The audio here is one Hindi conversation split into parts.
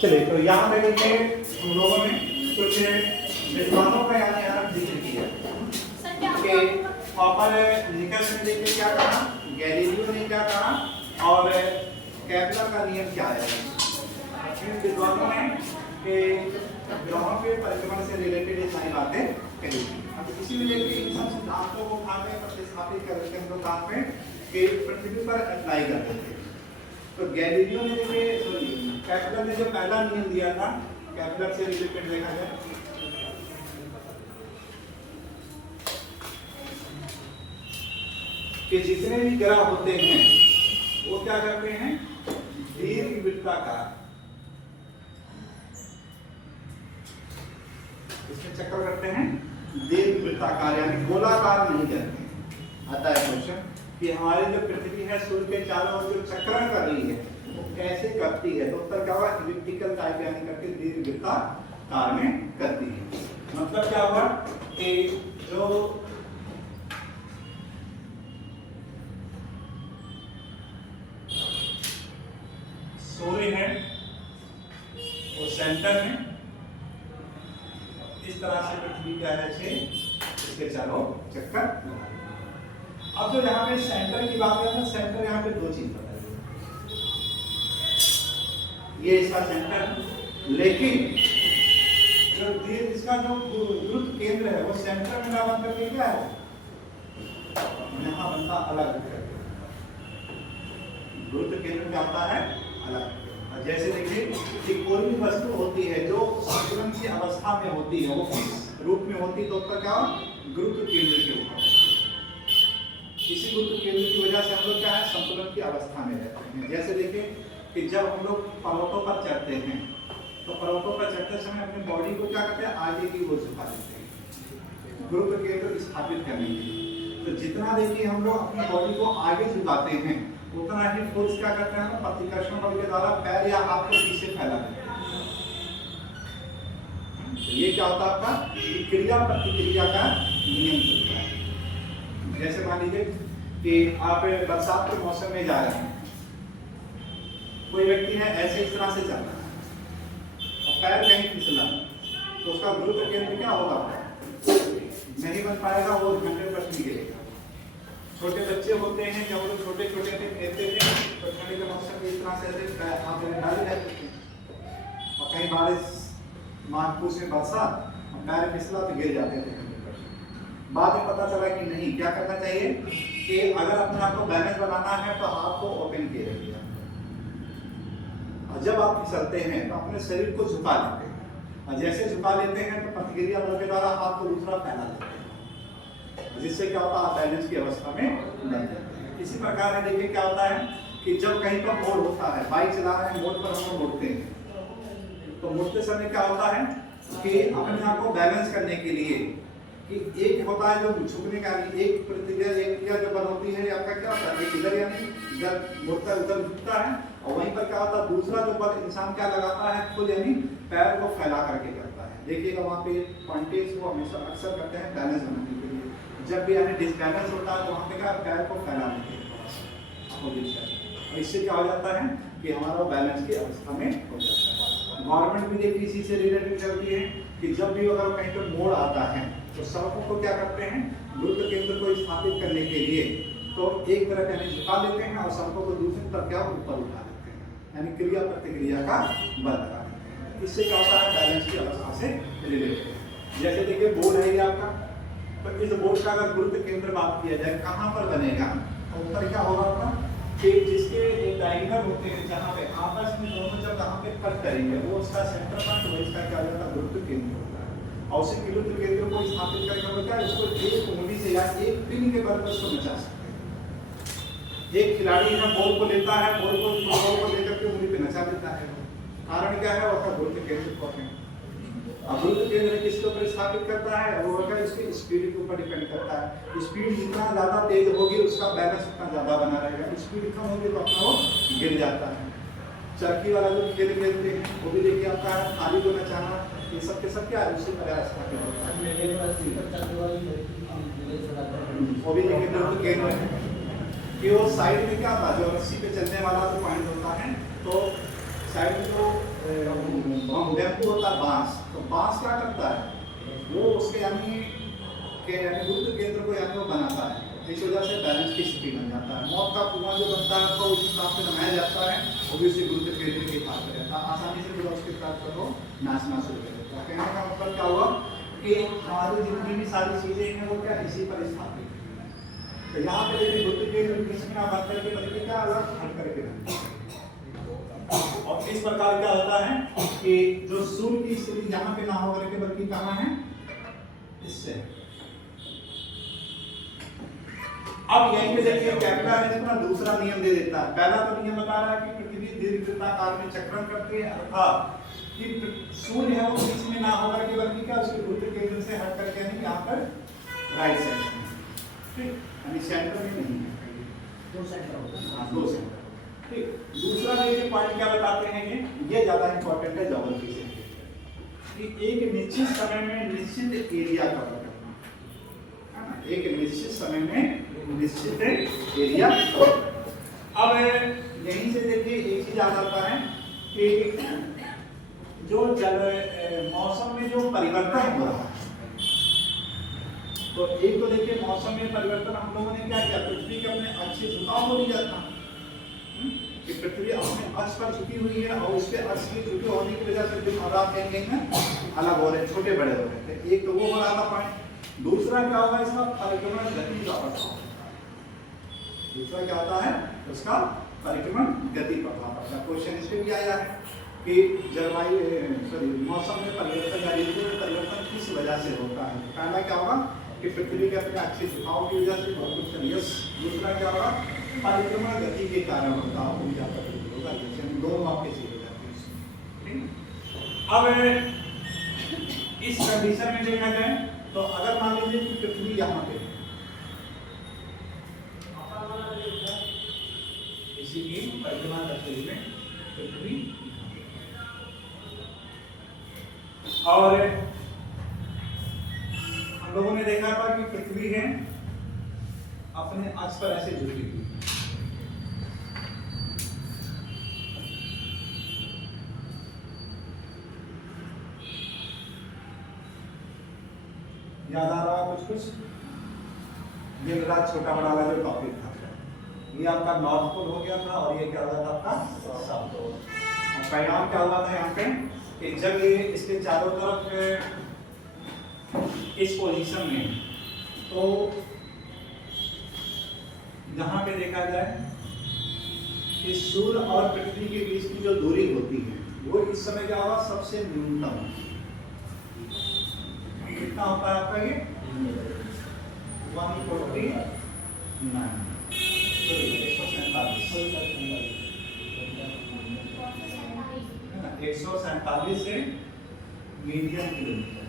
चलिए तो यहाँ पे देखिए हम लोगों ने कुछ विद्वानों का यहाँ जिक्र किया कि कॉपरनिकस ने देखिए क्या कहा, गैलीलियो ने क्या कहा और केपलर का नियम क्या है। इन विद्वानों ने ग्रहों के परिक्रमण से रिलेटेड ये सारी बातें कही। अब इसीलिए कि इन सब सिद्धांतों को उठा के प्रतिस्थापित करके हम लोग काम में कि पृथ्वी पर अप्लाई करते थे। तो गैलीलियो ने केपलर ने जो पहला नियम दिया था, केपलर से रिलेटेड देखा जाए कि जितने भी ग्रह होते हैं वो क्या करते हैं, दीर्घवृत्ताकार, इसमें चक्कर करते हैं, दीर्घवृत्ताकार यानी गोलाकार नहीं करते। आता है क्वेश्चन कि हमारी जो पृथ्वी है सूर्य के चारों ओर जो चक्रण कर रही है वो कैसे करती है, तो उत्तर क्या हुआ, इलिप्टिकल टाइप यानी करके दीर्घवृत्ताकार में करती है। मतलब क्या हुआ कि जो सूर्य है वो सेंटर में, इस तरह से पृथ्वी क्या है इसके चारों चक्कर। अब जो यहाँ पे सेंटर की बात करें तो सेंटर यहाँ पे दो चीज बताइए, ये इसका सेंटर, लेकिन जो इसका जो गुरुत्व केंद्र है वो सेंटर में ना बन करके क्या है, यहाँ बनता अलग, गुरुत्व केंद्र क्या होता है अलग। जैसे देखिए कि कोई भी वस्तु होती है जो संतुलन की अवस्था में होती है वो किस रूप में होती है, तो उसका क्या गुरुत्व केंद्र के ऊपर। इसी गुरुत्व केंद्र की वजह से हम लोग क्या है संतुलन की अवस्था में रहते हैं। जैसे देखिए कि जब हम लोग पर्वतों पर चढ़ते हैं तो पर्वतों पर चढ़ते समय अपनी बॉडी को क्या करते हैं, आगे की ओर झुका देते हैं गुरुत्व केंद्र स्थापित करने के लिए। तो जितना देखिए हम लोग अपनी बॉडी को आगे झुकाते हैं उतना ही फोर्स क्या करते हैं, प्रतिकर्षण बल के द्वारा पैर या हाथ को पीछे फैला देते हैं। तो ये क्या होता है आपका क्रिया प्रतिक्रिया का नियम चलता है। जैसे मान लीजिए कि आप बरसात के मौसम में जा रहे हैं, कोई व्यक्ति है ऐसे इस तरह से चल रहा है और पैर कहीं फिसला तो उसका गुरुत्व केंद्र क्या होगा, नहीं बन पाएगा, वो 100% गिरेगा। छोटे बच्चे होते हैं जब वो छोटे छोटे थे खेलते थे तो ठंड के मौसम में इस तरह से हाथ में डाले रहते थे और कहीं बारिश मानसून में बरसात पैर फिसला तो गिर जाते थे। बाद में पता चला कि नहीं, क्या करना चाहिए कि अगर अपने आप को बैलेंस बनाना है तो हाथ को ओपन किए रखिए और जब आप फिसलते हैं तो अपने शरीर को झुका लेते हैं और जैसे झुका लेते हैं तो प्रतिक्रिया बल के द्वारा हाथ को दूसरा फैला देते हैं, जिससे क्या होता है बैलेंस की अवस्था में बन जाते हैं। इसी प्रकार है देखिए क्या होता है कि जब कहीं पर मोड़ होता है, बाइक चला रहे हैं मोड़ पर हम लोग मुड़ते हैं तो मुड़ते समय क्या होता है कि अपने आप को बैलेंस करने के लिए कि एक होता है जो झुकने का, एक प्रतिक्रिया एक क्रिया जो बल होती है आपका क्या होता है, एक इधर यानी इधर मुड़ता है उधर झुकता है और वहीं पर क्या होता है दूसरा जो बल इंसान क्या लगाता है खुद यानी पैर को फैला करके करता है। देखिएगा वहाँ पे पॉइंटेज को हमेशा अक्सर करते हैं बैलेंस बनाने के लिए, जब भी यानी डिसबैलेंस होता है तो वहाँ पे क्या पैर को फैला देते हैं और इससे क्या हो जाता है कि हमारा बैलेंस की अवस्था में हो जाता है। गवर्नमेंट भी देखिए इसी से रिलेटेड करती है कि जब भी अगर कहीं पर मोड़ आता है तो सड़कों को क्या करते हैं गुरुत्व केंद्र को स्थापित करने के लिए तो एक तरफ यानी झुका लेते हैं और सड़कों को दूसरी तरफ क्या ऊपर उठा देते हैं, यानी क्रिया प्रतिक्रिया का बल लगा देते हैं। इससे क्या होता है बैलेंस की अवस्था से रिलेटेड। जैसे देखिए बोर्ड है ये आपका, तो इस बोर्ड का अगर गुरुत्व केंद्र बात किया जाए कहाँ पर बनेगा तो उत्तर क्या होगा आपका कि जिसके डायगोनल होते हैं जहाँ पे आपस में दोनों जब यहाँ पे कट करेंगे वो उसका सेंटर पॉइंट वो इसका क्या होता है गुरुत्व केंद्र होता है और उसी गुरुत्व केंद्र को स्थापित करके होता है उसको एक उंगली से या एक पिन के बल पर उसको नचा सकते हैं। एक खिलाड़ी है बॉल को लेता है, बॉल को लेकर के उंगली पे नचा देता है, कारण क्या है उसका गुरुत्व केंद्र को है। अब गुरुत्व केंद्र किसके ऊपर स्थापित करता है, वो होगा इसकी स्पीड के ऊपर डिपेंड करता है। स्पीड जितना ज्यादा तेज होगी उसका बैलेंस उतना ज्यादा बना रहेगा, स्पीड कम होगी तो अपना वो गिर जाता है। चरखी वाला जो खेल खेलते हैं वो भी देखिए आपका है थाली को नचाना, ये सब के सब क्या है उसी तरह स्थापित होता है। वो भी देखिए गुरुत्व केंद्र है कि वो साइड में क्या था जो रस्सी पे चलने वाला जो पॉइंट होता है तो साइड में जो बैम्बू होता है बांस, तो बांस क्या करता है वो उसके यानी गुरुत्व केंद्र को यानी वो बनाता है, इस वजह से बैलेंस की स्थिति बन जाता है। मौत का कुआं जो बनता है तो उस हिसाब से बनाया जाता है, वो भी उसी गुरुत्व केंद्र के हिसाब से रहता है, आसानी से पूरा उसके साथ को नाचना शुरू कर देता है। कहने का मतलब क्या हुआ कि हमारी जिंदगी में सारी चीजें हैं वो क्या इसी पर स्थापित है। तो यहाँ पे देखिए गुरुत्व केंद्र किसी ना बन करके बल्कि क्या अलग हट करके रहता है। और इस प्रकार क्या होता है कि जो सूर्य की स्थिति यहाँ पे ना हो करके बल्कि कहाँ है, इससे। अब यहीं पे देखिए कैपिटल अपना दूसरा नियम दे देता है। पहला तो नियम बता रहा है कि पृथ्वी दीर्घवृत्ताकार में चक्रण करती है, अर्थात कि सूर्य है वो बीच में ना होकर के बल्कि क्या उसके गुरुत्व केंद्र से हट करके यानी यहाँ पर राइट साइड में, ठीक, यानी सेंटर में नहीं है, दो सेंटर होता है, दो सेंटर, ठीक। दूसरा देखिए पॉइंट क्या बताते हैं ये ज्यादा इंपॉर्टेंट है ज्योग्राफी से, कि एक निश्चित समय में निश्चित एरिया कवर करना, है ना, एक निश्चित समय में निश्चित एरिया। अब यहीं से देखिए एक चीज आ जाता है कि जो मौसम में जो परिवर्तन हो रहा है, तो एक तो देखिए मौसम में परिवर्तन हम लोगों ने क्या किया, पृथ्वी के अपने अक्ष से झुकाव हो नहीं जाता कि पृथ्वी अपने अक्ष पर झुकी हुई है और उसके अक्ष की झुकी होने की वजह से दिन और रात कहीं अलग हो रहे, छोटे बड़े हो रहे थे। एक तो वो हो रहा था पॉइंट। दूसरा क्या होगा, इसका परिक्रमण गति का प्रभाव होता है। दूसरा क्या होता है, उसका परिक्रमण गति प्रभाव पड़ता है। क्वेश्चन इस पे भी आया है कि जलवायु मौसम में परिवर्तन या ऋतु में परिवर्तन किस वजह से होता है। पहला क्या होगा कि पृथ्वी के अपने अक्षीय झुकाव की वजह से बहुत कुछ यस। दूसरा क्या होगा, परिक्रमण गति के कारण होता है, ऊर्जा परिवर्तन होगा, जैसे दो आपके चीज हो जाती है। अब इस कंडीशन में देखा जाए तो अगर मान लीजिए कि पृथ्वी यहाँ पे इसी की परिक्रमा करते हुए पृथ्वी, और हम लोगों ने देखा था कि पृथ्वी है अपने अक्ष पर ऐसे झुकी हुई, याद आ रहा है कुछ? ये मेरा छोटा बड़ा वाला जो टॉपिक था, ये आपका नॉर्थ पोल हो गया था और ये क्या हुआ था आपका साउथ पोल। और परिणाम क्या हुआ था यहाँ पे कि जब ये इसके चारों तरफ इस पोजीशन में, तो यहाँ पे देखा जाए कि सूर्य और पृथ्वी के बीच की जो दूरी होती है वो इस समय क्या होगा, सबसे न्यूनतम। कितना होता है आपका ये 147 से मीडियम किलोमीटर,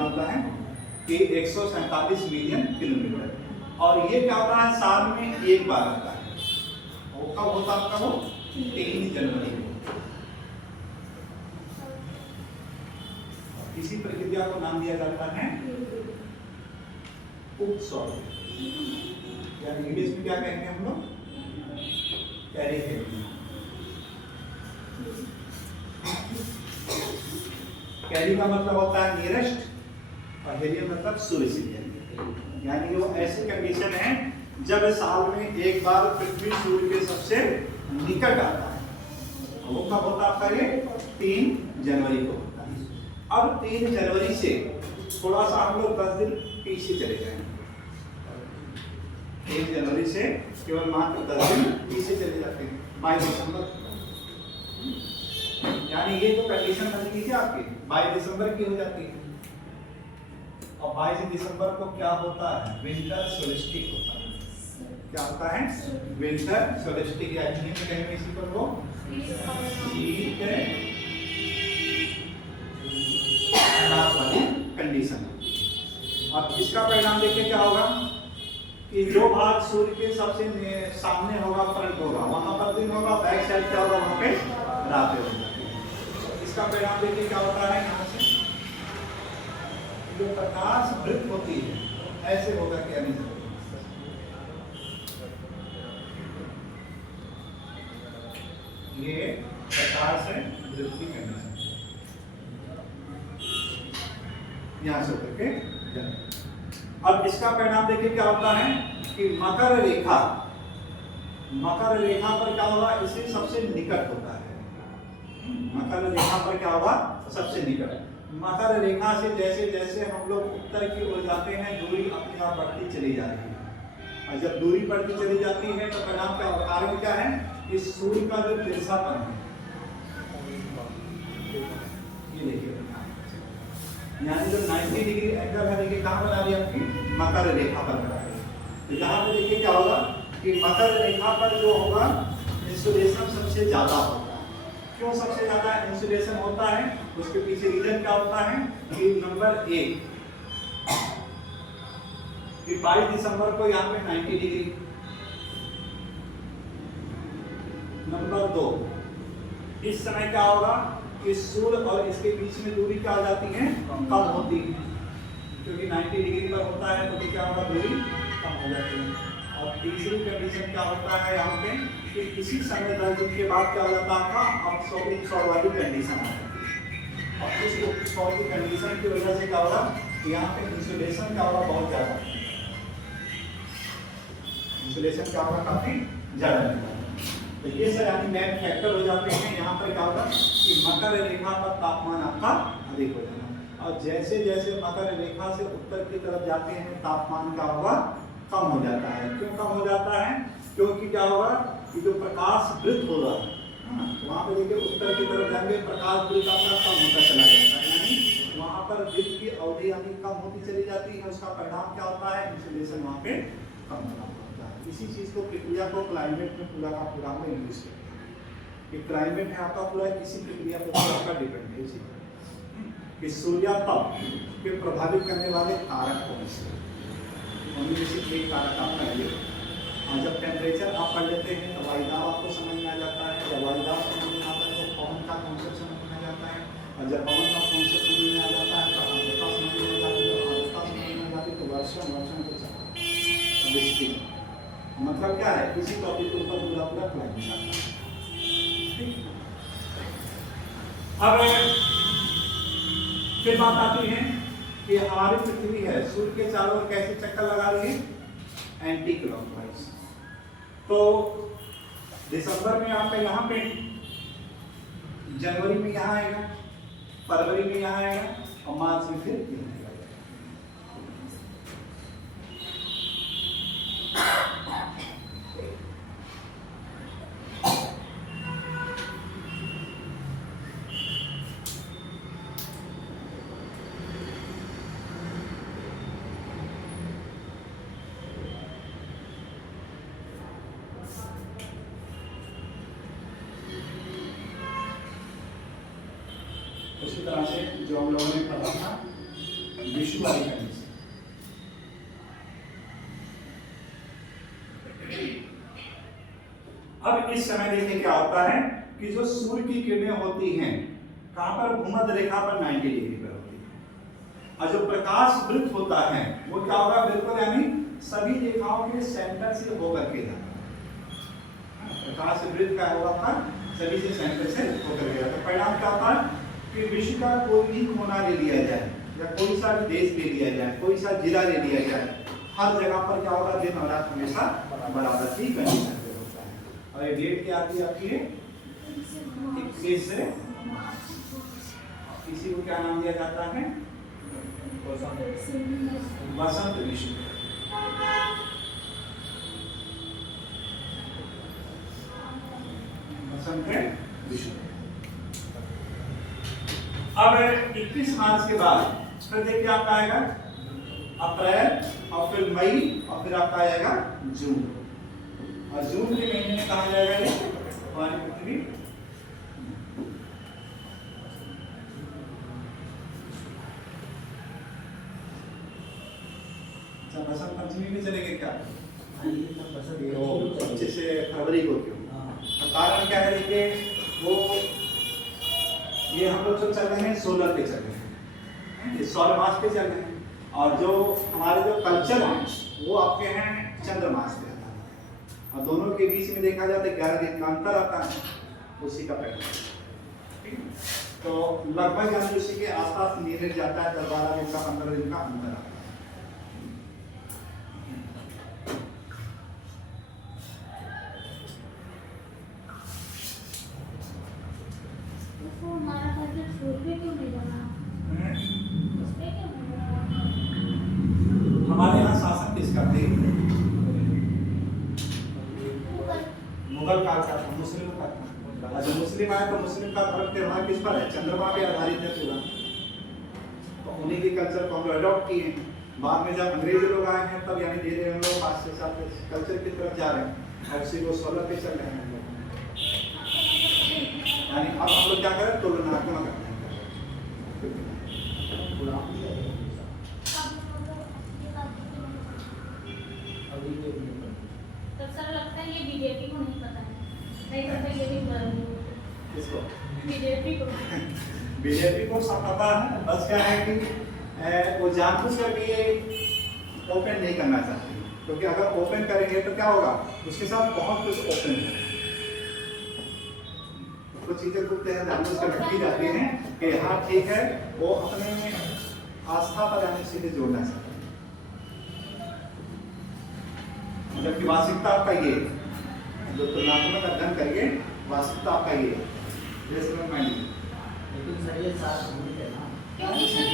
होता है कि 147 मिलियन किलोमीटर। और ये क्या होता है, साल में एक बार आता है। वो कब होता है आपका, वो 3 जनवरी को। इसी प्रक्रिया को नाम दिया जाता है उपसौर, यानी इंग्लिश में क्या कहेंगे हम लोग, पेरिहेलियम। कैरी का मतलब होता है नियरेस्ट और हेलियम मतलब सूर्य से, यानी वो ऐसी कंडीशन है जब साल में एक बार पृथ्वी सूर्य के सबसे निकट आता है। वो कब होता है आपका, ये 3 जनवरी को होता है। अब 3 जनवरी से थोड़ा सा हम लोग 10 दिन पीछे चले जाएंगे। 3 जनवरी से केवल मात्र 10 दिन पीछे चले जाते हैं, 22 दिसंबर। यानी ये जो कंडीशन बनी थी आपकी 22 दिसंबर की हो जाती है। और 22 दिसंबर को क्या होता है, विंटर सोल्स्टिस होता है। क्या होता है, विंटर सोल्स्टिस, या हिंदी में कहेंगे इसी पर वो शीत अनाथ वाली कंडीशन। अब इसका परिणाम देखिए क्या होगा कि जो भाग सूर्य के सबसे सामने होगा, फ्रंट होगा, वहां पर दिन होगा, बैक साइड क्या होगा, वहां पे रात होगी। इसका परिणाम देखिए क्या होता है, यहाँ से जो प्रकाश वृत्त होती है ऐसे होगा कि ये प्रकाश है वृत्त की कंडीशन यहां से होकर के। अब इसका परिणाम देखिए क्या होता है कि मकर रेखा पर क्या होगा, इसे सबसे निकट होता है। मकर रेखा पर क्या होगा, सबसे निकट। मकर रेखा से जैसे जैसे हम लोग उत्तर की ओर जाते हैं दूरी अपने आप बढ़ती चली जा रही है, और जब दूरी बढ़ती चली जाती है तो परिणाम क्या होगा, कारण क्या है, इस सूर्य का जो तिरछापन है, ये देखिए यानी जो 90 डिग्री एंगल है, देखिए कहाँ बना रही है आपकी, मकर रेखा पर बना रही है। तो यहाँ पे देखिए क्या होगा कि मकर रेखा पर जो होगा इंसुलेशन सबसे ज्यादा होता है। क्यों सबसे ज्यादा इंसुलेशन होता है, उसके पीछे रीजन क्या होता है कि नंबर 1 कि 22 दिसंबर को यहाँ पे 90 डिग्री, नंबर 2 इस समय क्या होगा कि सूर्य और इसके बीच में दूरी क्या हो जाती है, कम होती है, क्योंकि 90 डिग्री पर होता है तो क्या होगा, दूरी कम हो जाती है। और तीसरी कंडीशन क्या होता है यहाँ पे कि किसी समय तक के बाद क्या हो जाता है आपका अपसौर वाली कंडीशन आ जाती है, और इस उपसौर की कंडीशन की वजह से क्या होगा कि यहाँ पे इंसुलेशन क्या होगा, बहुत ज्यादा इंसुलेशन क्या होगा, काफी ज्यादा। तो ये सर यानी मेन फैक्टर हो जाते हैं। यहाँ पर क्या होगा कि मकर रेखा पर तापमान आपका अधिक हो जाएगा, और जैसे जैसे मकर रेखा से उत्तर की तरफ जाते हैं तापमान क्या होगा, कम हो जाता है। क्यों कम हो जाता है, क्योंकि क्या होगा कि जो प्रकाश वृत्त होगा वहाँ पे देखिए उत्तर की तरफ जाएंगे प्रकाश वृत्त आपका कम होता चला जाता है, यानी वहाँ पर वृत्त की अवधि यानी कम होती चली जाती है। उसका परिणाम क्या होता है, इंसुलेशन वहाँ पे कम होता है। इसी चीज को प्रक्रिया को क्लाइमेट में पूरा का पूरा में इंग्लिश करते हैं। क्लाइमेट है आपका पूरा इसी प्रक्रिया पर पूरा डिपेंड है, इसी कि सूर्यातप के प्रभावित करने वाले कारक कौन से, उनमें से एक कारक आपका ये। और जब टेम्परेचर आप पढ़ लेते हैं तो वायुदाब आपको समझ में आ जाता है, जब वायुदाब समझ में आता है तो पवन का कॉन्सेप्ट समझ में आ जाता है, और जब पवन का कॉन्सेप्ट समझ में आ जाता है तो आर्द्रता समझ में आ जाती है, और आर्द्रता समझ में आ जाती है तो वर्षण को चला। मतलब क्या है, किसी टॉपिक के ऊपर पूरा पूरा क्लाइमेट आता है। अब फिर बात आती है कि हमारी पृथ्वी है सूर्य के चारों ओर कैसे चक्कर लगा रही है, एंटी क्लॉकवाइज। तो दिसंबर में आपका यहाँ पे, जनवरी में यहाँ आएगा, फरवरी में यहाँ आएगा, और मार्च में फिर यहाँ आएगा। उसी तरह से जो हम लोगों ने पढ़ा था विषु वाली कंडीशन, अब इस समय देखिए क्या होता है कि जो सूर्य की किरणें होती हैं कहां पर, भूमध्य रेखा पर 90 डिग्री पर होती है, और जो प्रकाश वृत्त होता है वो क्या होगा, बिल्कुल यानी सभी रेखाओं के सेंटर से होकर के जाता है। प्रकाश वृत्त का होगा आपका सभी से सेंटर से होकर के जाता है। परिणाम क्या होता है कि विश्व का कोई भी कोना ले लिया जाए या कोई सा देश ले लिया जाए, कोई सा जिला ले लिया जाए, हर जगह पर क्या होगा, दिन और रात हमेशा बराबर की कंडीशन पे होता है। और ये डेट क्या आती है आपकी, 21 से, इसी को क्या नाम दिया जाता है, वसंत ऋतु। वसंत ऋतु। अब 21 मार्च के बाद फिर देखिए आपका आएगा अप्रैल, और फिर मई, और फिर आपका आएगा जून, और जून के महीने में कहा जाएगा ये हमारी पृथ्वी बसंत पंचमी में चलेंगे क्या, 25 फरवरी को। क्यों, कारण क्या है, देखिए वो ये हम लोग जो चल रहे हैं सोलर पे चल रहे हैं, ये सौर मास पे चल रहे हैं, और जो हमारे जो कल्चर है वो आपके हैं चंद्रमास पे आता है, और दोनों के बीच में देखा जाए तो 11 दिन का अंतर आता है। उसी का पैटर्न। ठीक है, तो लगभग यानी उसी के आसपास नीरज जाता है, 10-12 दिन का 15 दिन का अंतर आता है। हमारे यहाँ शासन किसका थे? मुगल काल का था, मुस्लिम का था। अच्छा, मुस्लिम आए तो मुस्लिम का धर्म त्योहार किस पर है? चंद्रमा पे आधारित है पूरा, तो उन्हीं की कल्चर को हम लोग अडॉप्ट किए हैं। बाद में जब अंग्रेज लोग आए हैं तब यानी धीरे हम लोग 5 से 7 कल्चर की तरफ जा रहे हैं, और उसी को 16 पे चल रहे हैं हम लोग। यानी अब हम लोग क्या करें, तुलनात्मक करते हैं। तो सर लगता है ये बीजेपी को नहीं पता है, नहीं पता ये भी किसको? बीजेपी को। बीजेपी को सब पता है, बस क्या है कि वो जानबूझ कर भी ये ओपन नहीं करना चाहती, क्योंकि अगर ओपन करेंगे तो क्या होगा, उसके साथ बहुत कुछ ओपन है। कुछ चीजें खुलते हैं जानबूझ कर ढकी जाती हैं कि हाँ ठीक है, वो अपने आस्था पर यानी सीधे जोड़ना चाहते हैं, जबकि वास्तविकता आपका ये जो तुलनात्मक अध्ययन करिए, वास्तविकता आपका ये लेकिन सर ये साथ है ना, क्योंकि सर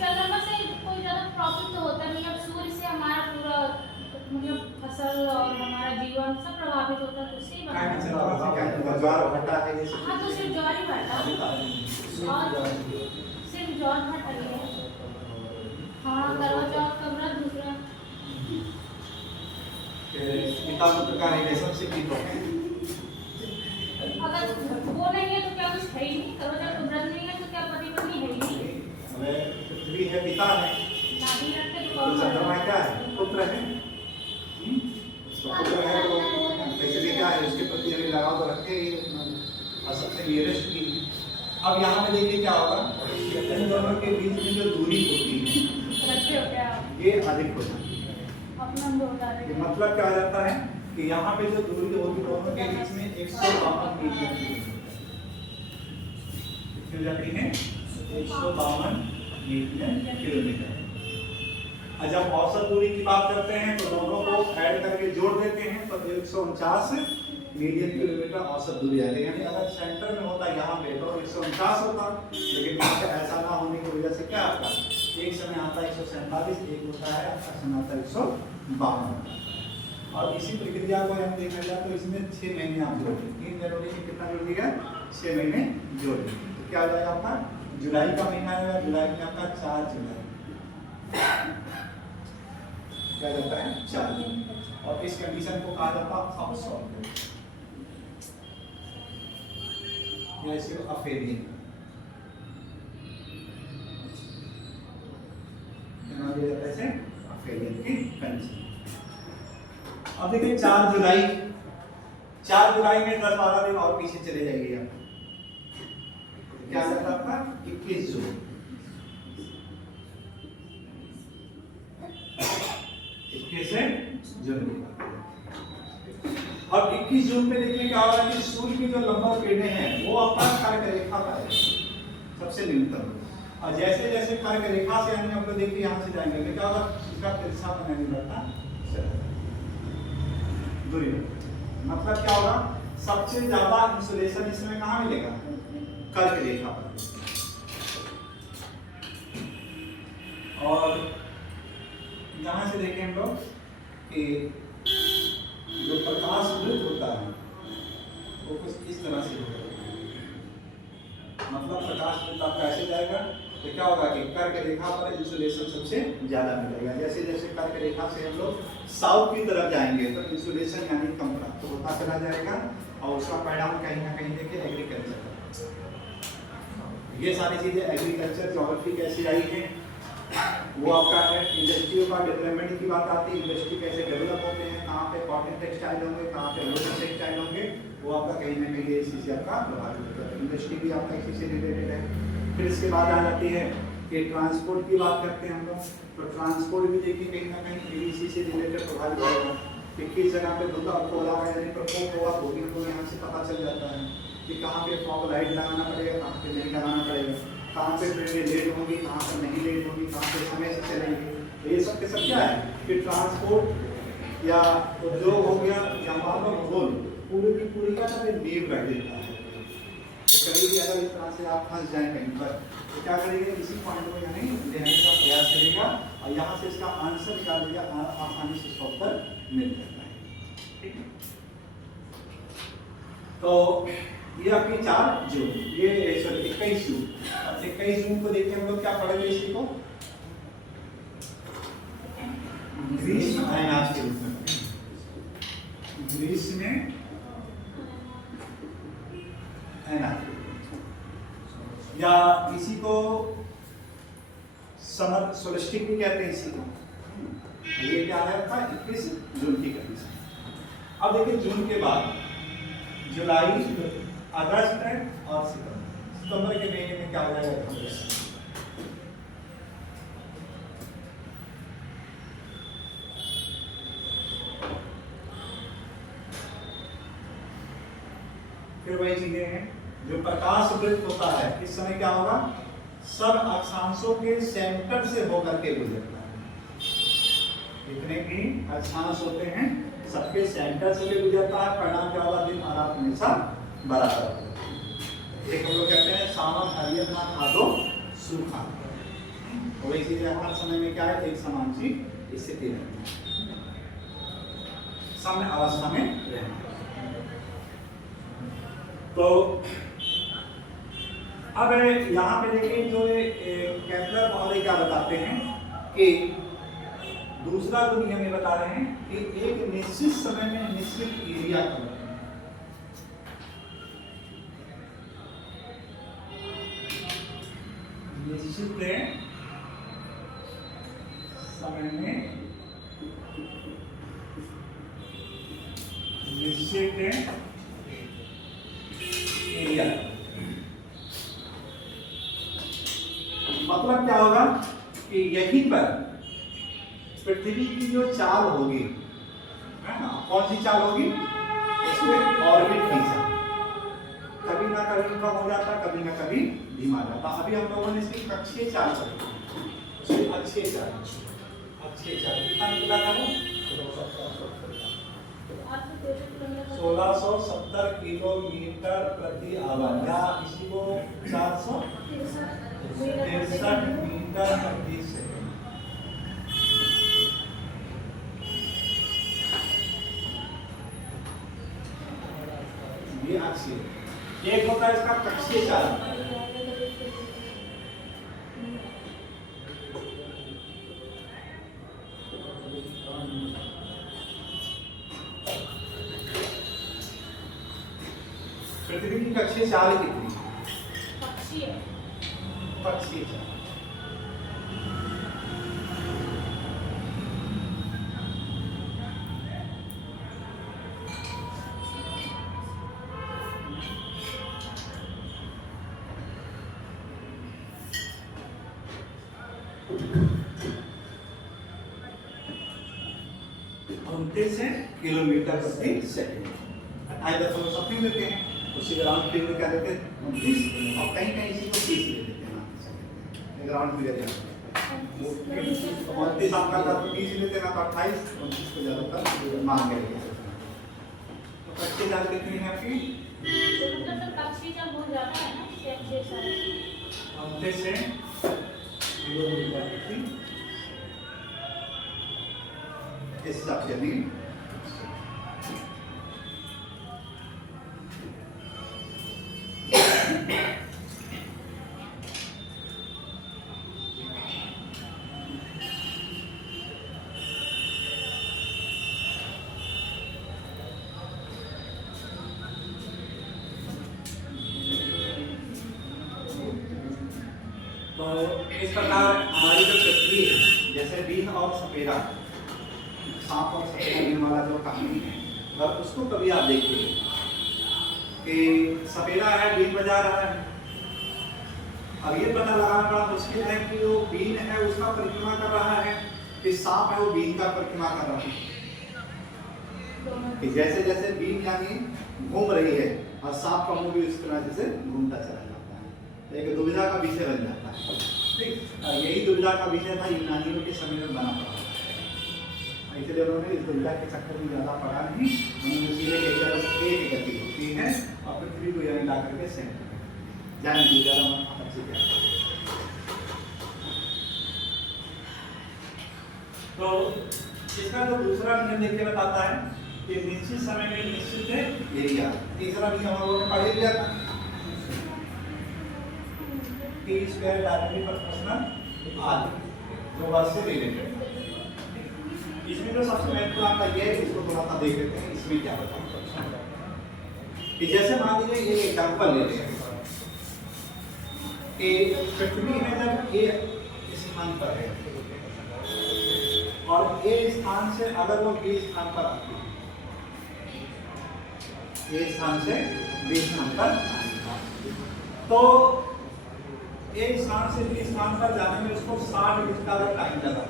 चंद्रमा से कोई ज़्यादा प्रॉफिट तो होता नहीं। अब सूर्य से हमारा पूरा मतलब फसल और हमारा जीवन सब प्रभावित होता है, तो उससे ही ज्वार भट्टा है ये सब। हाँ, तो सिर्फ ज्वार ही भट्टा और सिर्फ ज्वार भट्टा ही है। हाँ, करवा चौथ का व्रत दूसरा पिता पुत्र का रिलेशनशिप भी तो है। अगर वो नहीं है तो क्या कुछ है ही नहीं, करवा चौथ का व्रत नहीं है तो क्या पति पत्नी है ही नहीं। पृथ्वी है, पिता है, शादी रखते तो तो कौन चंद्रमा क्या है, पुत्र है। तो पुत्र है तो इसलिए क्या है, उसके प्रति अभी लगाव तो रखे ही और सबसे नियरेस्ट की। अब यहाँ पे देखिए क्या होगा, इन दोनों के बीच में जो दूरी होती है रखे हो क्या ये अधिक हो जाती है। अपना होता है। ये मतलब क्या हो जाता है कि यहाँ पे जो दूरी होगी दोनों के बीच में 152 मीटर की जाती है, 152 किलोमीटर। और जब औसत दूरी की बात करते हैं तो दोनों को ऐड करके जोड़ देते हैं तो 149 मिलियन किलोमीटर औसत दूरी आ गई। यानी अगर सेंटर में होता यहाँ पे तो 149 होता, लेकिन यहाँ पे ऐसा ना होने की वजह से क्या आता, एक समय आता है 147, एक होता है आपका समय आता है 152। और इसी प्रक्रिया को हम देखा जाए तो इसमें 6 महीने आप जोड़ दें, 3 जनवरी में कितना जोड़ दिया, 6 महीने जोड़ दें तो क्या हो जाएगा आपका जुलाई का महीना आएगा, जुलाई में आपका 4 जुलाई क्या जाता है 4 जुलाई। और इस कंडीशन को कहा जाता है अपसॉल्व या इसे अफेरियन की कंडीशन। अब देखिए 4 जुलाई में 10-12 दिन और पीछे चले जाइए आप, क्या आता है आपका 21 जून। 21 जून। अब 21 जून में देखिए क्या हो रहा है कि सूर्य की जो लंबा किरणें हैं वो अपना कर्क रेखा पर है सबसे न्यूनतम, और जैसे जैसे कर्क रेखा से हम लोग देखिए यहाँ से जाएंगे तो क्या होगा, इसका तिरछा बनाने लगता दूरी। मतलब क्या होगा, सबसे ज्यादा इंसुलेशन इसमें कहाँ मिलेगा, कर्क रेखा पर। और यहाँ से देखें हम लोग कि जो प्रकाश वृत्त होता है वो कुछ इस तरह से होगा, मतलब प्रकाश वृत्त आपका ऐसे जाएगा तो क्या होगा कि कर्क रेखा पर इंसुलेशन सबसे ज्यादा मिलेगा। जैसे जैसे कर्क रेखा से हम लोग साउथ की तरफ जाएंगे तो इंसुलेशन यानी कम प्राप्त होता चला जाएगा, और उसका परिणाम कहीं ना कहीं देखिए एग्रीकल्चर। ये सारी चीजें एग्रीकल्चर ज्योग्राफी कैसी आई है, वो आपका है। इंडस्ट्रियों का डेवलपमेंट की बात आती है, इंडस्ट्री कैसे डेवलप होते हैं, कहाँ पे कॉटन टेक्सटाइल होंगे, कहाँ पे वुलन टेक्सटाइल होंगे, वो आपका कहीं ना कहीं इसी से आपका प्रभावित होता है। इंडस्ट्री भी आपका इसी से रिलेटेड है। फिर इसके बाद आ जाती है कि ट्रांसपोर्ट की बात करते हैं हम लोग, तो ट्रांसपोर्ट भी देखिए कहीं ना कहीं इसी से रिलेटेड प्रभावित होगा कि किस जगह पे धुंध और कोहरा का यानी प्रकोप होगा वो भी हमको यहाँ से पता चल जाता है। कि कहाँ पे फॉग लाइट लगाना पड़ेगा, कहाँ पे नहीं लगाना पड़ेगा, कहाँ पे ट्रेनें लेट होंगी, कहाँ पे नहीं लेट होंगी, कहाँ पे समय से चलेंगी। ये सब के सब क्या है कि ट्रांसपोर्ट या उद्योग हो गया या मान लो भूगोल पूरी की पूरी का सब नींव रख देता है। तो कभी भी अगर इस तरह से आप फंस जाए कहीं पर तो क्या करेंगे, इसी पॉइंट को यानी लेने का प्रयास करेगा और यहाँ से इसका आंसर निकाल देगा, आसानी से इसका उत्तर मिल जाता है। ठीक है, तो ये अपनी 4 जून, ये सॉरी 21 जून। अब 21 जून को देखिए हम लोग क्या पढ़ेंगे इसी को ग्रीष्म अयनाज के रूप में, ग्रीष्म अयनाज या इसी को समर सोलिस्टिक भी कहते हैं इसी को। ये क्या है आपका 21 जून की कंडीशन। अब देखिए जून के बाद जुलाई, अगस्त और सितंबर के महीने में क्या हो जाएगा, फिर वही चीजें हैं जो प्रकाश वृत्त होता है इस समय क्या होगा, सब अक्षांशों के सेंटर से होकर के गुजरता है। जितने भी अक्षांश होते हैं सबके सेंटर से भी गुजरता है, परिणाम क्या होगा, दिन और रात हमेशा बराबर होता है। एक हम लोग कहते हैं सावन हरियर ना खादो सूखा, तो वही चीजें हर समय में क्या है, एक समान चीज स्थिति रहती है, साम्य अवस्था में रहना। तो अब यहाँ पे देखिए जो कैप्लर महोदय क्या बताते हैं कि दूसरा गुण हमें बता रहे हैं कि एक निश्चित समय में निश्चित एरिया का निश्चित समय में निश्चित एरिया, मतलब क्या होगा कि यहीं पर पृथ्वी की जो चाल होगी, है ना, कौन सी चाल होगी, इसमें ऑर्बिट खींचा, कभी ना कभी कम हो जाता, कभी ना कभी धीमा जाता। अभी हम लोगों ने इसकी कक्षीय चाल करी, अक्षीय चाल, अक्षीय चाल कितना निकला था वो 1670 किलोमीटर प्रति आवर, या इसी को 463 मीटर प्रति सेकंड। ये अक्षीय, एक होता है इसका कक्षीय चाल। पृथ्वी की कक्षीय चाल कितनी है, पक्षीय चाल। किलोमीटर प्रति सेकंड, 28.something लेते हैं, उसी ग्राउंड फिगर में क्या देते हैं 29, और कहीं कहीं इसी को 30 ले लेते हैं, ग्राउंड फिगर यहाँ 29 आपका था तो 30 लेते हैं ना, तो 28 29 को ज़्यादातर मांग के लेते हैं। तो कच्ची चाल कितनी है आपकी, से किलोमीटर प्रति इस हिसाब से नहीं। तो इस प्रकार हमारी जो पृथ्वी है, जैसे बीन और सपेरा, सांप और सपेरा बीन वाला जो कहानी है, और उसको कभी आप देखिए कि सपेरा है बीन बजा रहा है, अब ये पता लगाना बड़ा मुश्किल है कि वो बीन है उसका परिक्रमा कर रहा है कि सांप है वो बीन का परिक्रमा कर रहा है। कि जैसे जैसे बीन यानी घूम रही है और सांप का मुंह भी उस तरह से घूमता चला जाता है, तो एक दुविधा का विषय बन जाता है। ठीक, यही दुविधा का विषय था यूनानियों के समय में बना पड़ा, इसलिए उन्होंने इस दुविधा के चक्कर में ज़्यादा पड़ा नहीं, उन्होंने सीधे एक गति होती है और पृथ्वी को यहाँ ला करके सेंटर में जाने की ज़्यादा अच्छी क्या। तो इसका जो दूसरा नियम देखिए बताता है कि निश्चित समय में निश्चित एरिया। तीसरा नियम हम लोगों ने पढ़ लिया था, T square directly proportional R, जो वर्ड से रिलेटेड। इसमें जो सबसे महत्वपूर्ण आपका ये है, इसको थोड़ा सा देख लेते हैं इसमें क्या बताऊं। कि जैसे मान लीजिए ये एग्जांपल लेते हैं कि पृथ्वी है जब ए स्थान पर है और ए स्थान से अगर वो बी स्थान पर आती है, ए स्थान से बी स्थान पर, तो ए स्थान से बी स्थान पर जाने में उसको 60 मिनट का टाइम लगा।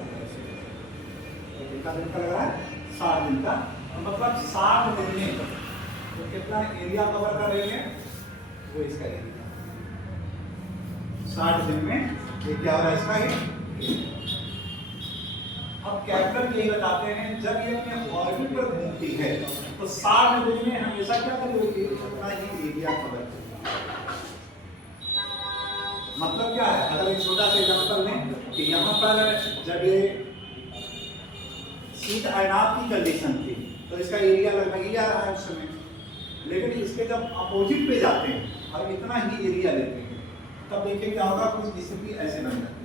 कितना दिन का लग रहा है? 60 दिन का, मतलब 60 दिन में तो कितना एरिया कवर कर रही है वो इसका एरिया। 60 दिन में ये क्या हो रहा है इसका ये। अब कैप्टर यही बताते हैं जब ये अपने ऑर्बिट पर घूमती है तो 60 दिन में हमेशा क्या करेगी, उतना ही एरिया कवर करेगी। मतलब क्या है, अगर एक छोटा सा एग्जांपल लें कि यहाँ पर जब ये शीत आयनात की कंडीशन थी तो इसका एरिया लगभग ही आ रहा है उस समय, लेकिन इसके जब अपोजिट पे जाते हैं और इतना ही एरिया लेते हैं तब देखिए क्या होगा, कुछ स्थिति ऐसे बन जाती है।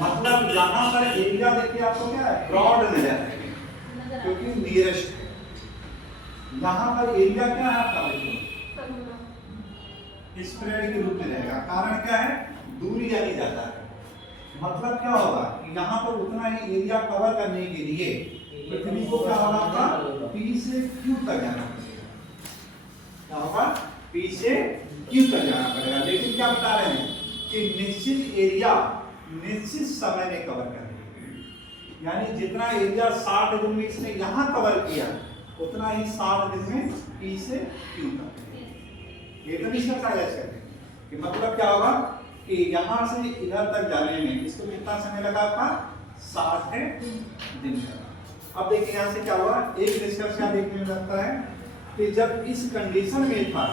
मतलब यहाँ पर एरिया देखिए आपको क्या है, ब्रॉड नजर है क्योंकि नियरेस्ट है। यहाँ पर एरिया क्या है आपका, स्प्रेड के रूप में रहेगा। कारण क्या है, दूरी यानी ज्यादा है। मतलब क्या होगा कि यहाँ पर उतना ही एरिया कवर करने के लिए पृथ्वी को क्या होगा आपका P से Q तक जाना पड़ेगा। क्या होगा, P से Q तक जाना पड़ेगा। लेकिन क्या बता रहे हैं कि निश्चित एरिया निश्चित समय में कवर करेगा, यानी जितना एरिया 60 दिन में इसने यहाँ कवर किया उतना ही 60 दिन में P से Q तक। ये तो नहीं समझा जा सकते कि मतलब क्या होगा कि यहाँ से इधर तक जाने में इसको कितना समय लगा आपका, 60 दिन का। अब देखिए यहाँ से क्या हुआ, एक निष्कर्ष क्या देखने में लगता है कि जब इस कंडीशन में था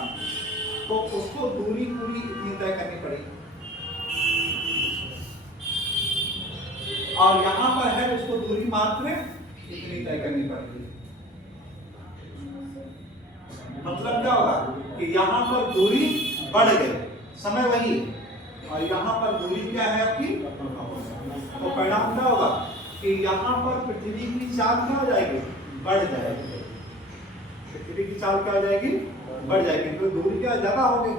तो उसको दूरी पूरी इतनी तय करनी पड़ी, और यहाँ पर है उसको दूरी मात्र इतनी तय करनी पड़ेगी। मतलब क्या होगा कि यहाँ पर दूरी बढ़ गई, समय वही है, और यहाँ पर दूरी क्या है आपकी, तो परिणाम क्या होगा कि यहाँ पर पृथ्वी की चाल क्या हो जाएगी, बढ़ जाएगी। पृथ्वी की चाल क्या हो जाएगी, बढ़ जाएगी, तो दूरी क्या ज्यादा हो गई,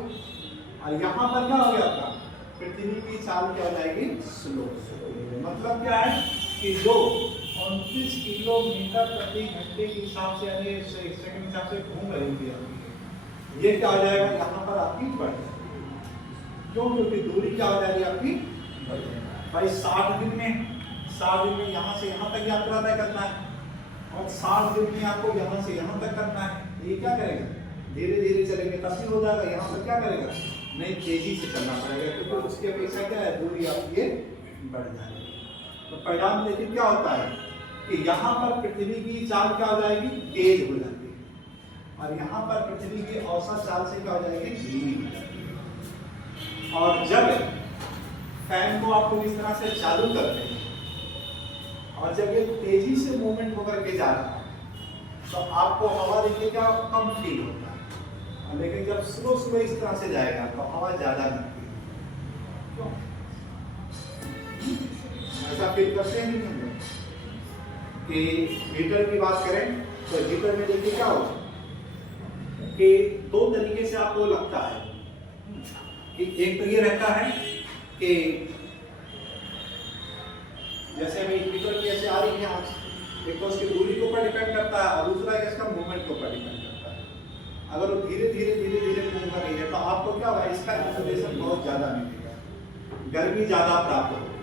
और यहाँ पर क्या हो गया आपका, पृथ्वी की चाल क्या हो जाएगी, स्लो। मतलब क्या है कि जो 29 किलोमीटर प्रति घंटे के हिसाब से यानी सेकंड के हिसाब से घूम रही थी, ये क्या हो जाएगा, यहाँ पर आपकी बढ़ जाएगी। क्यों, क्योंकि दूरी क्या हो जाएगी आपकी, भाई 60 दिन में यहाँ से यहाँ तक यात्रा तय करना है और 60 दिन में आपको यहाँ से यहाँ तक करना है। ये क्या करेगा, धीरे धीरे चलेंगे तब भी हो जाएगा। यहाँ पर क्या करेगा, नहीं तेजी से चलना पड़ेगा क्योंकि उसकी अपेक्षा क्या है, दूरी आपकी ये बढ़ जाएगी। तो परिणाम देखिए क्या होता है कि यहाँ पर पृथ्वी की चाल क्या हो जाएगी, तेज हो जाती है, और यहाँ पर पृथ्वी की औसत चाल से क्या हो जाएगी, धीमी हो जाएगी। और जब फैन को आपको इस तरह से चालू करते हैं और जब ये तेजी से मूवमेंट होकर के जा रहा है तो आपको हवा देखिए क्या कम फील होता है, लेकिन जब स्लो स्लो इस तरह से जाएगा तो हवा ज्यादा लगती है। क्यों ऐसा फील करते हैं नहीं हम लोग कि हीटर की बात करें तो हीटर में देखिए क्या होगा कि दो तरीके से आपको लगता है कि एक तो ये रहता है कि जैसे हमें हीटर की ऐसे आ रही है, एक तो उसकी दूरी के ऊपर डिपेंड करता है और दूसरा इसका मूवमेंट के ऊपर डिपेंड करता है। अगर वो धीरे धीरे मूव करेंगे तो आपको क्या होगा, इसका इंसुलेशन बहुत ज़्यादा मिलेगा, गर्मी ज़्यादा प्राप्त होगी।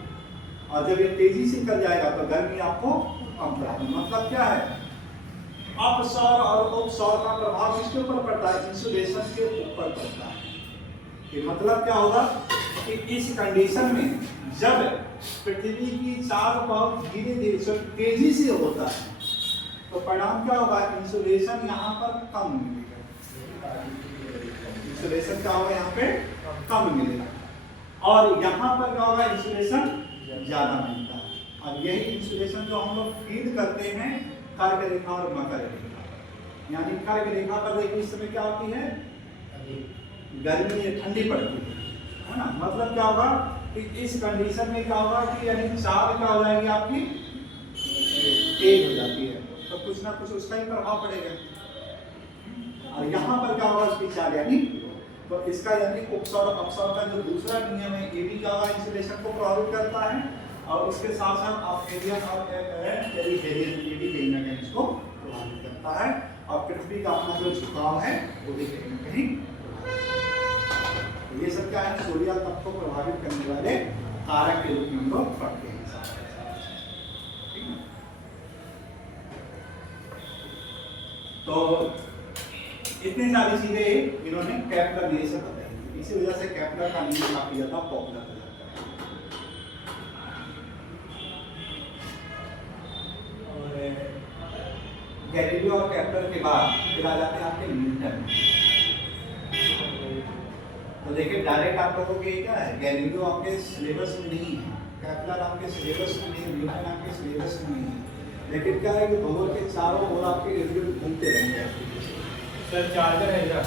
और जब ये तेजी से कर जाएगा तो गर्मी आपको कम प्राप्त होगी। मतलब क्या है, अपसौर और उपसौर का प्रभाव किसके ऊपर पड़ता है, इंसुलेशन के ऊपर पड़ता है। ये मतलब क्या होगा कि इस कंडीशन में जब पृथ्वी की चारों तरफ धीरे धीरे तेजी से होता है तो परिणाम क्या होगा, इंसुलेशन यहाँ पर कम मिलेगा। इंसुलेशन क्या होगा, यहाँ पे कम मिलेगा, और यहाँ पर क्या होगा, इंसुलेशन ज्यादा मिलता है। और यही इंसुलेशन जो हम लोग फीड करते हैं कर्क रेखा और मकर रेखा, यानी कर्क रेखा पर देखिए इस समय क्या होती है, गर्मी ठंडी पड़ती है ना। मतलब क्या होगा कि इस कंडीशन में क्या होगा कि यानी चाल क्या हो जाएगी आपकी, तेज हो जाती है, तो कुछ ना कुछ उसका ही प्रभाव पड़ेगा। और यहाँ पर क्या होगा, उसकी चाल यानी तो इसका यानी उपसौर अपसौर का जो दूसरा नियम है ये भी क्या होगा, इंसुलेशन को प्रभावित करता है, और उसके साथ साथ ऑस्ट्रेलियन और पेरिहेलियन ये भी कहीं ना कहीं इसको प्रभावित करता है। और पृथ्वी का अपना जो झुकाव है वो भी कहीं ना कहीं, ये सब क्या है, सूर्य तत्व को प्रभावित करने वाले कारक के रूप में हम लोग पढ़ते हैं। ठीक है, तो इतनी सारी चीजें इन्होंने केपलर ने से बताई, इसी वजह से केपलर का नियम काफी ज्यादा पॉपुलर हो जाता है। और गैलीलियो और केपलर के बाद फिर आ जाते हैं आपके न्यूटन। तो देखिए डायरेक्ट आप लोगों के क्या है, गैलीलियो आपके सिलेबस में नहीं है, केपलर आपके सिलेबस में नहीं है, न्यूटन आपके सिलेबस में नहीं है, लेकिन क्या है कि भूगोल के चारों ओर आपके इर्द गिर्द घूमते रहेंगे। सर चार्जर है इधर,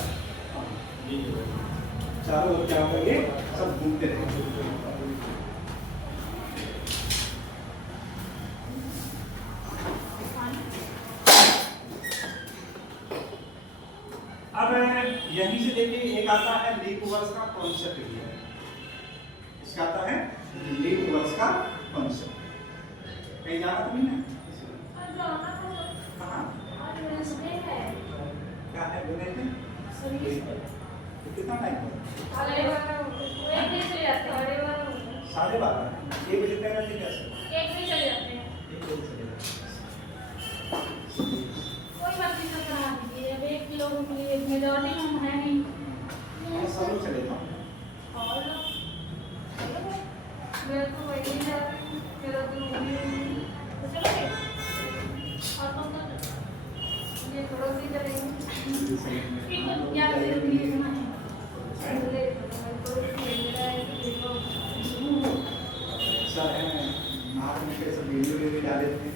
चारों ओर क्या होगा, ये सब घूमते रहेंगे। अब यहीं से देखिए एक आता है लीप वर्ष का कॉन्सेप्ट, इसका आता है लीप वर्ष का कॉन्सेप्ट। कहीं जाना तो नहीं है, कहाँ क्या है बोले थे, तो कितना टाइम हुआ, 12:30 1 बजे तक रहते कैसे, 1 बजे चले जाते हैं। 1 बजे चले जाते कोई बात नहीं, सब बना दीजिए। अब 1 किलो की मेजॉरिटी हम है नहीं, हैं, सब लोग चले जाओ। और मेरा तो वही है, मेरा तो तो चलोगे, और तुम तो ये थोड़ा सी चलेंगे। ठीक है, क्या जरूरी है ना ले तो मेरा है कि देखो सर है नाक में कैसे वीडियो भी डाले थे,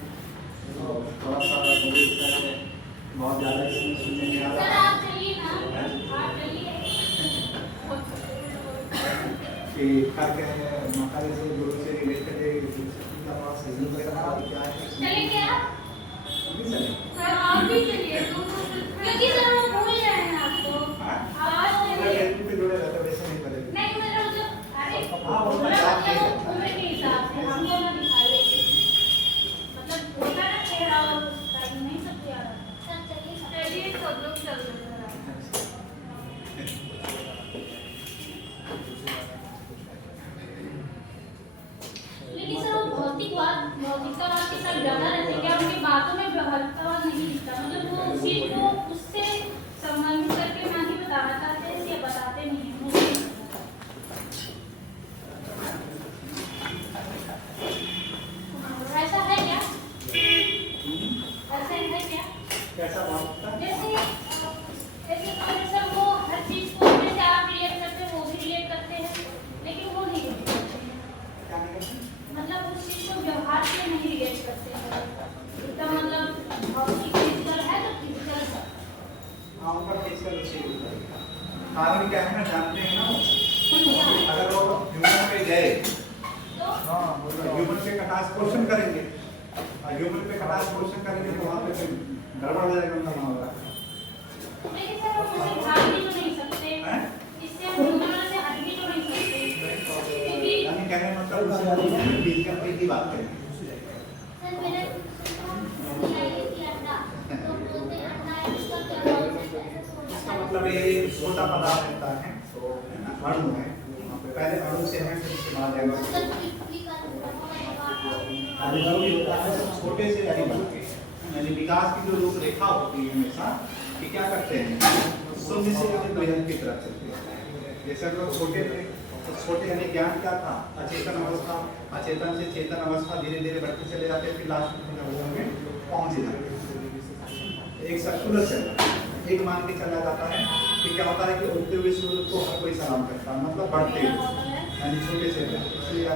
और थोड़ा सा बहुत ज़्यादा इसमें सुनने में आ सर रहा आप चलिए ना, आप चलिए। कि करके मकर से गुरु से रिलेटेड का बहुत सही लग रहा है, क्या है चलेंगे आप, नहीं चले, सर आप भी चलिए तो क्योंकि सर हम भूल रहे हैं आपको। हाँ आप चलिए। फेसबुक पे जुड़े रहते वैसे नहीं करेंगे। नहीं मतलब जो अरे हाँ, वो पूरा बात है। मतलब उम्र के हिसाब से हमको ना दिखाए, मतलब होता ना चेहरा और टाइम नहीं सब याद आता। सर चलिए, चलिए सब लोग चल रहे हैं। लेकिन सर वो भौतिकतावाद के साथ ज्यादा रहते हैं क्या, उनकी बातों में बृहत्तवाद नहीं दिखता, मतलब वो उस चीज को उससे संबंधित करके ना ही बताना चाहते हैं या बताते नहीं हैं, मुझे नहीं पता। ऐसा है क्या, ऐसा है क्या, कैसा बात था? जैसे सर वो हर चीज को जैसे आप रिलेट करते हैं वो भी रिलेट करते हैं, लेकिन वो नहीं रिलेट करते हैं, क्या नहीं करते? मतलब उस चीज को व्यवहार से नहीं रिलेट करते हैं, इसका मतलब भौतिक फिजिकल है तो फिजिकल है। हाँ उनका फिजिकल अच्छी होता है, कारण क्या है ना जानते हैं ना वो, अगर वो ह्यूमन पे गए तो ह्यूमन पे कटाक्ष पोषण करेंगे, और ह्यूमन पे कटाक्ष पोषण करेंगे तो वहाँ पे फिर गड़बड़ हो जाएगा उनका मामला। लेकिन सर हम उसे भाग भी तो नहीं सकते, हैं? इससे हम ह्यूमन से हट भी तो नहीं सकते, क्योंकि यानी कहने का मतलब उससे फिजिकल की बात करें। सर मेरे सिलाई किया था तो बोलते अंडा है उसका क्या रोल है, ऐसे सोचता मतलब ये छोटा पदार्थ रहता है, है ना, अणु है। पहले अणु से है, फिर उसके बाद है अणु होता है, छोटे से अणु बनते हैं। यानी विकास की जो रूपरेखा होती है हमेशा कि क्या करते हैं, शून्य से यानी बृहद की तरफ चलते हैं। जैसे हम लोग छोटे थे तो छोटे यानी ज्ञान क्या था, अचेतन अवस्था, अचेतन से चेतन अवस्था धीरे धीरे बढ़ते चले जाते हैं, फिर लास्ट में पहुंच जाते। एक सर्कुलर चल रहा है, एक मान के चला जाता है कि क्या होता है कि उगते हुए सूरज को हर कोई सलाम करता है, मतलब बढ़ते हुए यानी छोटे से इसलिए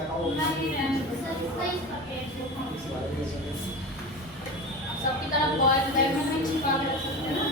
सबकी तरफ बॉय बैग में छिपा के रख सकते हैं ना।